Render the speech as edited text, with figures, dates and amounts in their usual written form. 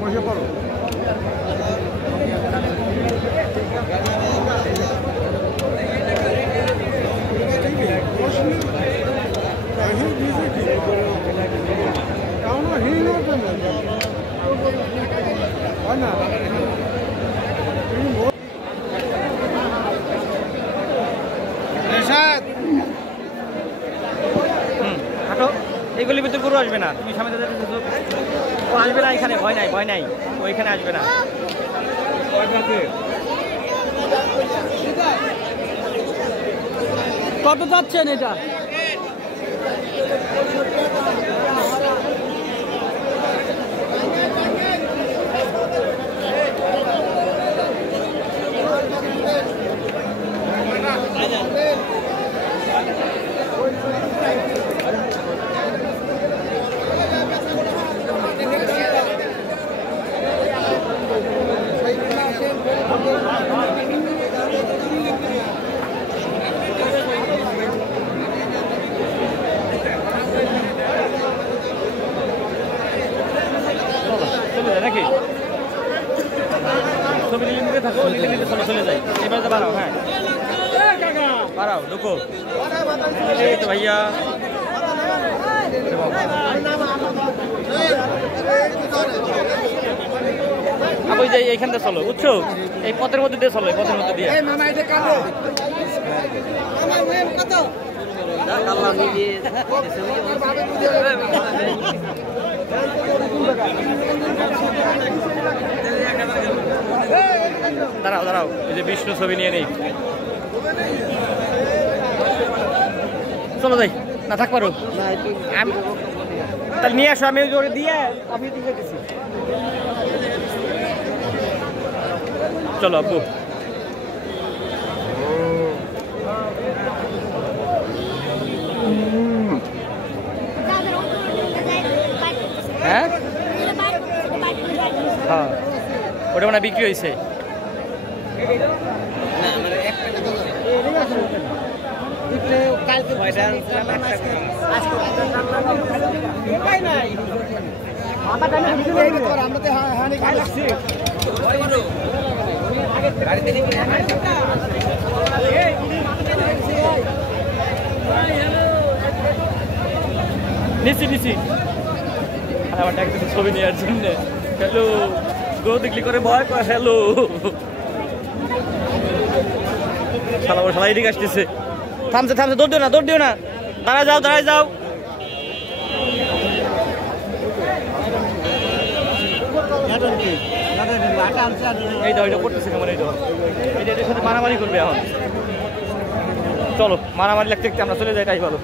বসে পড়ো। হাঁটো, এইগুলির ভিতরে গরু আসবে না, তুমি সামনে ও আসবে না এখানে, ভয় নাই ভয় নাই, ওইখানে আসবে না। কত যাচ্ছেন এটা? নাকি ছবি নিতে থাকো, নিতে চলো, চলে যাই। এবার বাড়াও, হ্যাঁ বাড়াও, ঢুকো। এই তো ভাইয়া, ওই যে এইখানটা চলো, বুঝছো, এই পথের মধ্যে দিয়ে চলো, এই পথের মধ্যে দিয়ে। দাঁড়াও দাঁড়াও, এই যে বিষ্ণু ছবি নিয়ে নেই, চলো যাই। না থাক পারো, তাহলে নিয়ে আসো, আমি ওই দিয়ে আমি দিয়ে গেছি। চলো আব্বু। হ্যাঁ হ্যাঁ, ওটা মানে বিক্রি হয়েছে। নিচ্ছি নিচ্ছি, আমার ডাক্তার ছবি নেওয়ার জন্য। হ্যালো, গো দেখলি করে ভয় কয় হ্যালো। শালা এদিকে আসতেছে, থামছে থামছে, দৌড় দিও না, দৌড় দিও না, দাঁড়ায় যাও, দাঁড়ায় যাও। এই দাও, এটা করতেছে কেমন, এইটা এটার সাথে মারামারি করবে এখন। চলো, মারামারি লাগতে দেখতে আমরা চলে যাই, তাই ভালো।